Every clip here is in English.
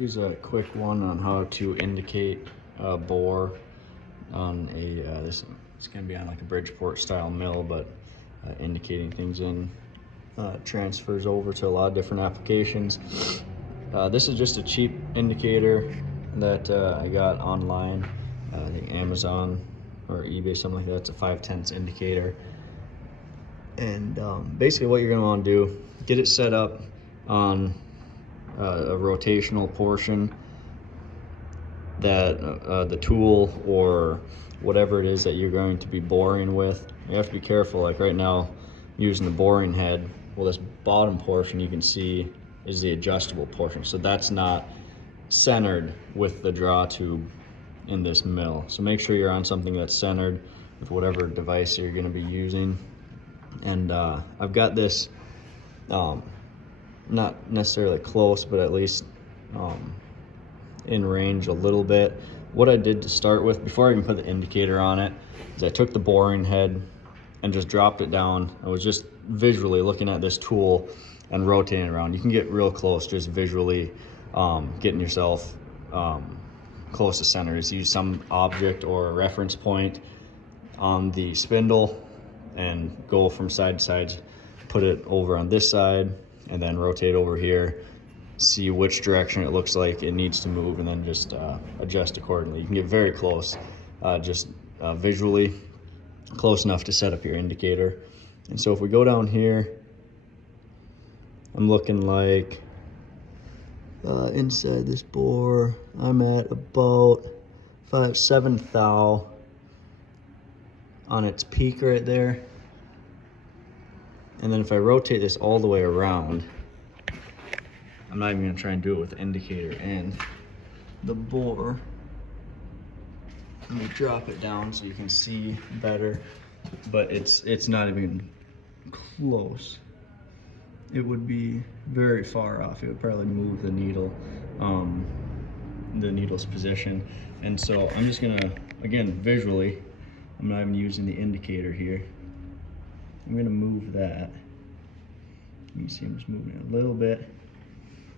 Here's a quick one on how to indicate a bore on a, this is going to be on like a Bridgeport style mill, but indicating things in transfers over to a lot of different applications. This is just a cheap indicator that I got online, I think Amazon or eBay, something like that. It's a 5/10 indicator. And basically what you're going to want to do, get it set up on a rotational portion that the tool or whatever it is that you're going to be boring with. You have to be careful. Like right now, using the boring head, well, this bottom portion you can see is the adjustable portion, so that's not centered with the draw tube in this mill. So make sure you're on something that's centered with whatever device you're going to be using. And I've got this not necessarily close, but at least in range a little bit. What I did to start with, before I even put the indicator on it, is I took the boring head and just dropped it down. I was just visually looking at this tool and rotating it around. You can get real close just visually, getting yourself close to center. Just use some object or a reference point on the spindle and go from side to side. Put it over on this side and then rotate over here, see which direction it looks like it needs to move, and then just adjust accordingly. You can get very close, just visually close enough to set up your indicator. And so if we go down here, I'm looking like inside this bore, I'm at about 7 thou on its peak right there. And then if I rotate this all the way around, I'm not even gonna try and do it with the indicator and the bore. Let me drop it down so you can see better, but it's not even close. It would be very far off. It would probably move the needle, the needle's position. And so I'm just gonna, again, visually, I'm not even using the indicator here. I'm gonna move that. You can see I'm just moving it a little bit,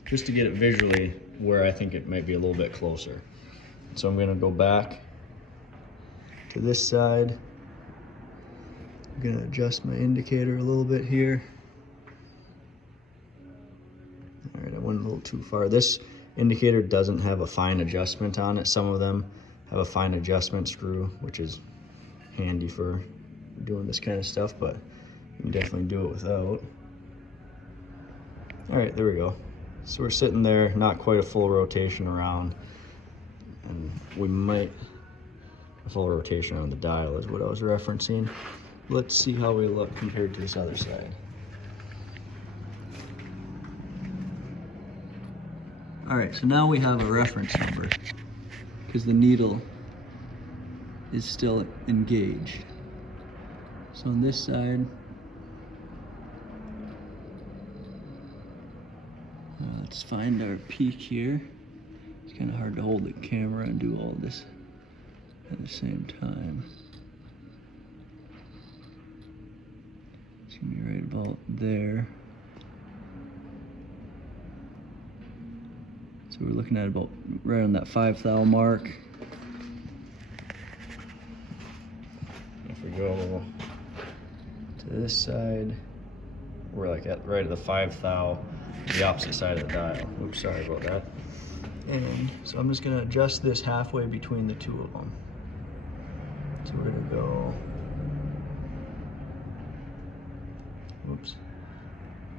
just to get it visually where I think it might be a little bit closer. So I'm gonna go back to this side. I'm gonna adjust my indicator a little bit here. All right, I went a little too far. This indicator doesn't have a fine adjustment on it. Some of them have a fine adjustment screw, which is handy for doing this kind of stuff, but you can definitely do it without. All right, there we go. So we're sitting there, not quite a full rotation around, and we might, a full rotation on the dial is what I was referencing. Let's see how we look compared to this other side. All right, so now we have a reference number because the needle is still engaged. So on this side, let's find our peak here. It's kind of hard to hold the camera and do all this at the same time. It's gonna be right about there. So we're looking at about right on that 5 thou mark. If we go to this side, we're like at right at the 5 thou, the opposite side of the dial. Oops, sorry about that. And so I'm just gonna adjust this halfway between the two of them. So we're gonna go, oops,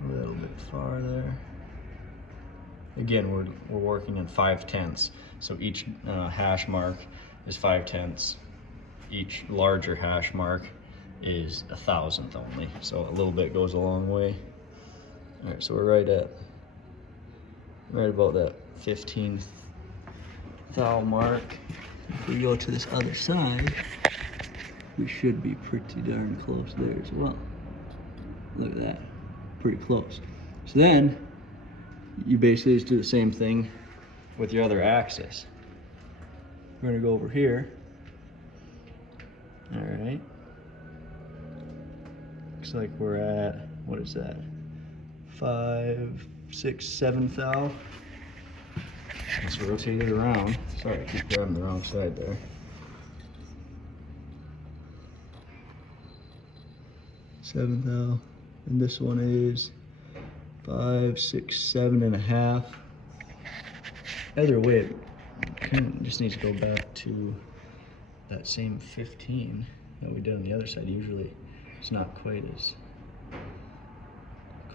a little bit far there. Again, we're working in 5/10, so each hash mark is 5/10. Each larger hash mark is 1,000th only, so a little bit goes a long way. All right, so we're right about that 15th thou mark. If we go to this other side, we should be pretty darn close there as well. Look at that, pretty close. So then you basically just do the same thing with your other axis. We're gonna go over here. All right. Looks like we're at, what is that? 5, 6, 7 thou. Let's rotate it around. Sorry, I keep grabbing the wrong side there. Seven thou, and this one is 5, 6, 7.5. Either way, it kind of just needs to go back to that same 15 that we did on the other side. Usually it's not quite as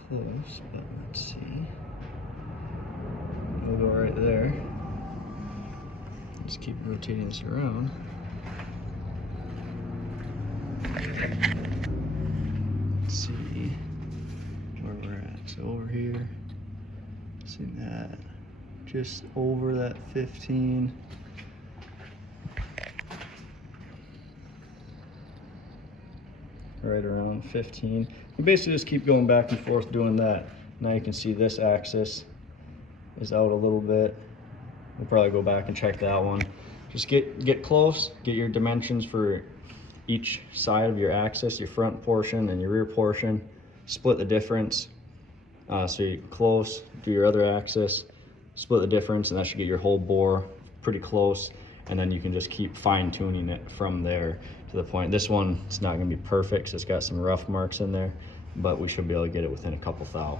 close, but let's see. We'll go right there. Just keep rotating this around. Let's see where we're at. So over here, see that, just over that 15. Right around 15. You basically just keep going back and forth doing that. Now you can see this axis is out a little bit. We'll probably go back and check that one. Just get close, get your dimensions for each side of your axis, your front portion and your rear portion. Split the difference. So you're close, do your other axis, split the difference, and that should get your whole bore pretty close. And then you can just keep fine tuning it from there to the point. This one, it's not gonna be perfect, so it's got some rough marks in there, but we should be able to get it within a couple thou.